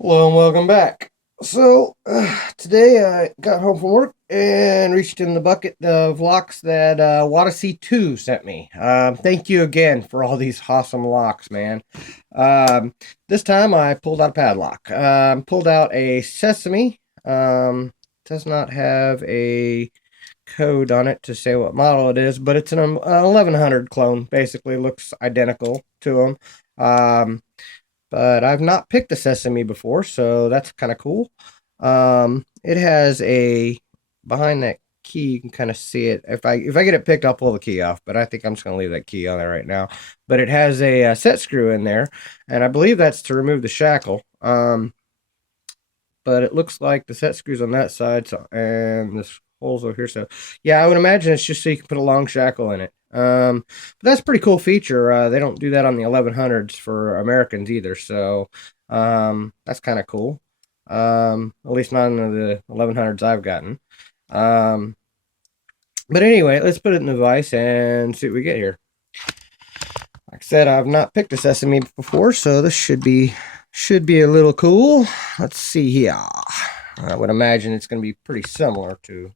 Hello and welcome back. Today I got home from work and reached in the bucket of locks that Wadacy 2 sent me. Thank you again for all these awesome locks, man. Um, this time I pulled out a padlock. Pulled out a Sesame. Does not have a code on it to say what model it is, but it's an 1100 clone. Basically looks identical to them. But I've not picked a Sesame before, so that's kind of cool. It has a behind that key. You can kind of see it. If I get it picked, I'll pull the key off. But I think I'm just gonna leave that key on there right now. But it has a, set screw in there, and I believe that's to remove the shackle. But it looks like the set screws on that side, so and this holes over here. So yeah, I would imagine it's just so you can put a long shackle in it. But that's a pretty cool feature. They don't do that on the 1100s for Americans either, so that's kind of cool. At least not in the 1100s I've gotten. Um, but anyway, let's put it in the vise and see what we get here. Like I said, I've not picked a Sesame before, so this should be a little cool. Let's see here. I would imagine it's going to be pretty similar to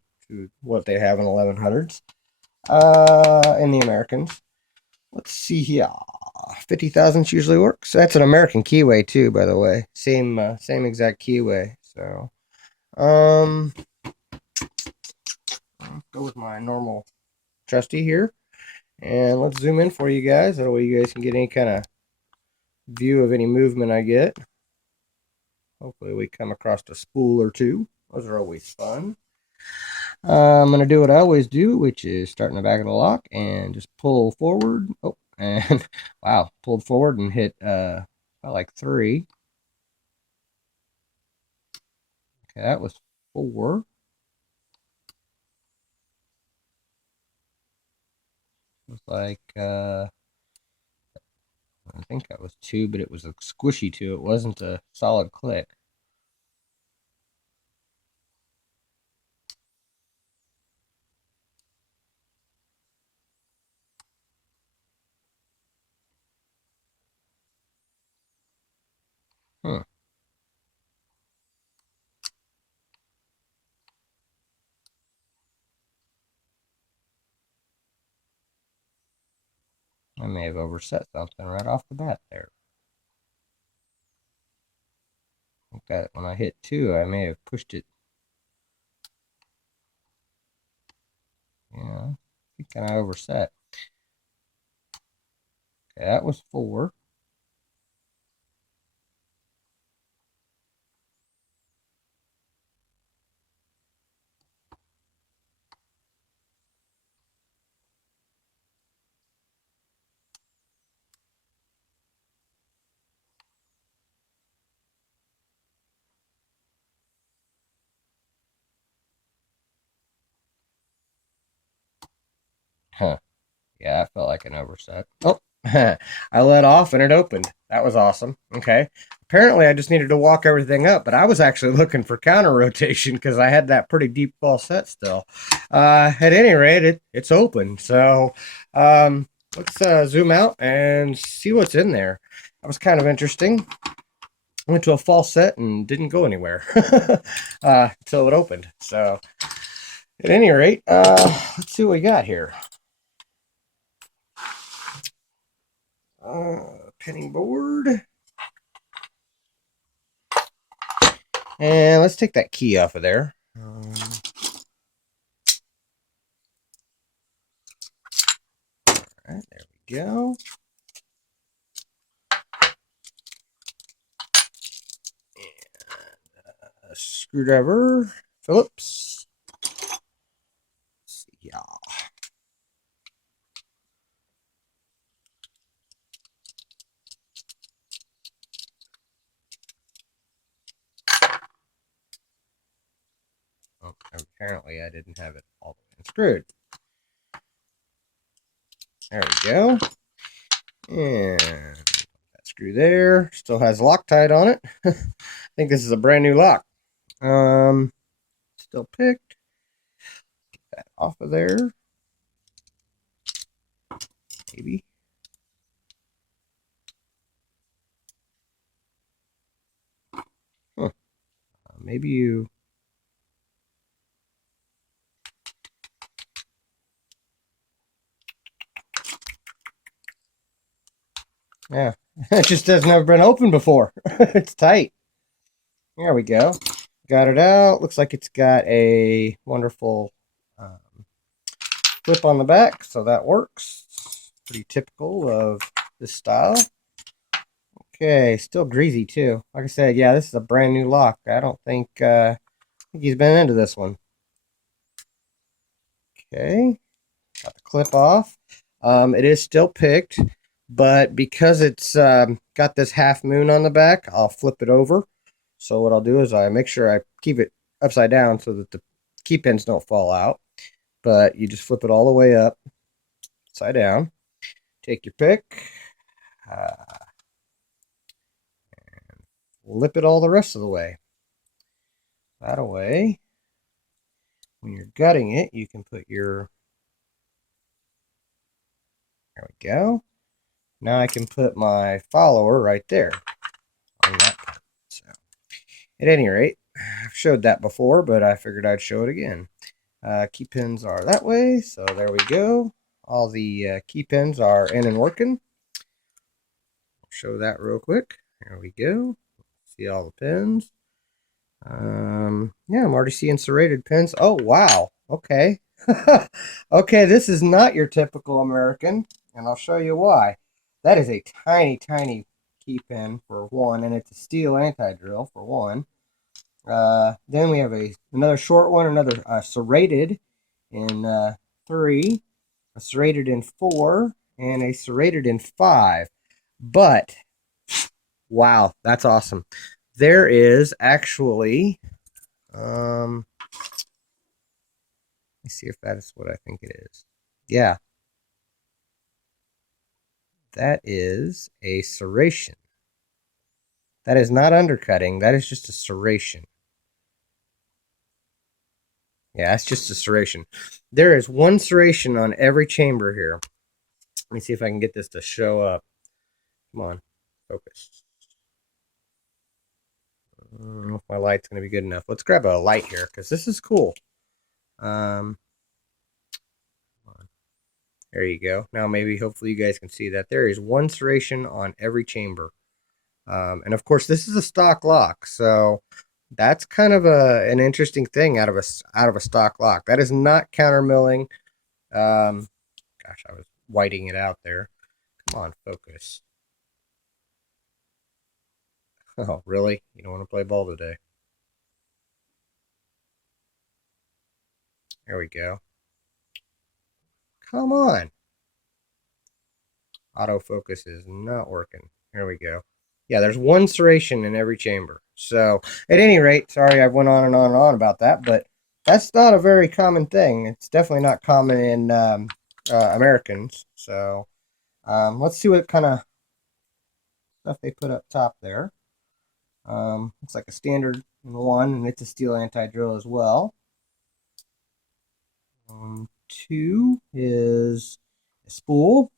what they have in 1100s. In the Americans. Let's see here. 50 thousandths usually works. That's an American keyway too, by the way. Same exact keyway. So, um, I'll go with my normal trusty here, and let's zoom in for you guys. That way you guys can get any kind of view of any movement I get. Hopefully we come across a spool or two. Those are always fun. I'm going to do what I always do, which is start in the back of the lock and just pull forward. Oh, and wow, pulled forward and hit about like 3. Okay, that was 4. It was like, I think that was 2, but it was a squishy 2. It wasn't a solid click. Huh. I may have overset something right off the bat there. I think that when I hit 2, I may have pushed it. Yeah, I think I overset. Okay, that was 4. Huh. Yeah, I felt like an overset. Oh, I let off and it opened. That was awesome. Okay. Apparently, I just needed to walk everything up, but I was actually looking for counter rotation because I had that pretty deep ball set still. At any rate, it's open. So let's zoom out and see what's in there. That was kind of interesting. I went to a false set and didn't go anywhere until it opened. So at any rate, let's see what we got here. Pinning board. And let's take that key off of there. All right, there we go. And a screwdriver, Phillips. Let's see, yeah. Oh, apparently I didn't have it all the way unscrewed. There we go. And that screw there still has Loctite on it. I think this is a brand new lock. Still picked. Get that off of there. Maybe. Maybe you... Yeah, it just has never been opened before. It's tight. There we go. Got it out. Looks like it's got a wonderful clip on the back, so that works. Pretty typical of this style. Okay, still greasy too. Like I said, yeah, this is a brand new lock. I don't think, he's been into this one. Okay, got the clip off. It is still picked, but because it's got this half moon on the back, I'll flip it over. So what I'll do is I make sure I keep it upside down so that the key pins don't fall out. But you just flip it all the way up, upside down. Take your pick, and flip it all the rest of the way. That way, when you're gutting it, you can put your... There we go. Now I can put my follower right there on that part. So, at any rate, I've showed that before, but I figured I'd show it again. Key pins are that way, so there we go. All the key pins are in and working. I'll show that real quick. There we go. See all the pins. Yeah, I'm already seeing serrated pins. Oh, wow. Okay. Okay, this is not your typical American, and I'll show you why. That is a tiny, tiny key pin for one, and it's a steel anti-drill for one. Then we have another short one, another serrated in 3, a serrated in 4, and a serrated in 5. But, wow, that's awesome. There is actually, let me see if that is what I think it is. Yeah. That is a serration. That is not undercutting. That is just a serration. Yeah, it's just a serration. There is one serration on every chamber here. Let me see if I can get this to show up. Come on, focus. I don't know if my light's going to be good enough. Let's grab a light here because this is cool. There you go. Now maybe hopefully you guys can see that there is one serration on every chamber. And of course this is a stock lock, so that's kind of an interesting thing out of a stock lock. That is not counter milling. Gosh, I was whiting it out there. Come on, focus. Oh, really? You don't want to play ball today? There we go. Come on. Autofocus is not working. Here we go. Yeah, there's one serration in every chamber. So, at any rate, sorry I went on and on and on about that, but that's not a very common thing. It's definitely not common in Americans. So, let's see what kind of stuff they put up top there. Looks like a standard 1, and it's a steel anti-drill as well. 2 is a spool.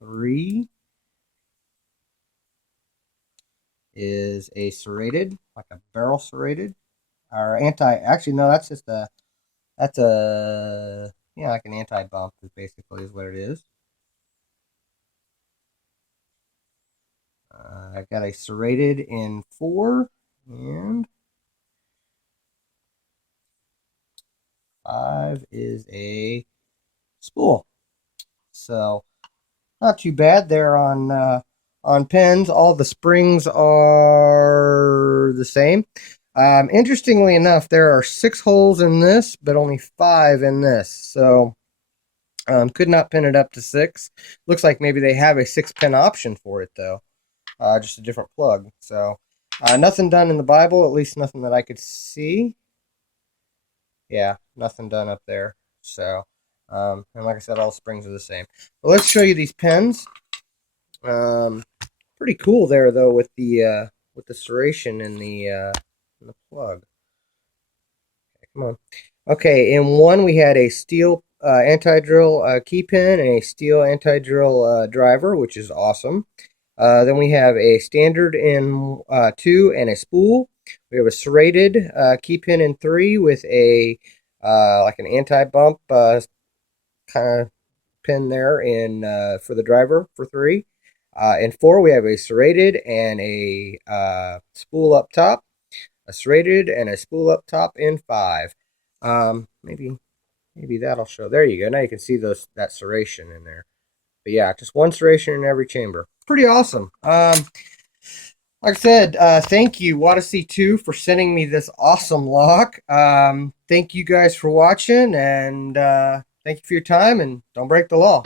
3 is a serrated, like a barrel serrated, or actually no, that's just yeah, like an anti-bump is basically what it is. I've got a serrated in 4, and 5 is a spool. So not too bad there on pins. All the springs are the same. Interestingly enough, there are 6 holes in this, but only 5 in this. So could not pin it up to 6. Looks like maybe they have a 6-pin option for it though. Just a different plug. So nothing done in the Bible, at least nothing that I could see. Yeah, nothing done up there. So, and like I said, all the springs are the same. But let's show you these pins. Pretty cool there though with the serration in the plug. Okay, come on. Okay, in 1 we had a steel anti-drill key pin and a steel anti-drill driver, which is awesome. Then we have a standard in 2 and a spool. We have a serrated key pin in 3 with a like an anti-bump kind of pin there in for the driver for 3. In 4, we have a serrated and a spool up top, a serrated and a spool up top in 5. Maybe that'll show. There you go. Now you can see that serration in there. But yeah, just one serration in every chamber. Pretty awesome. Like I said, thank you, Wadacy2, for sending me this awesome lock. Thank you guys for watching, and thank you for your time, and don't break the law.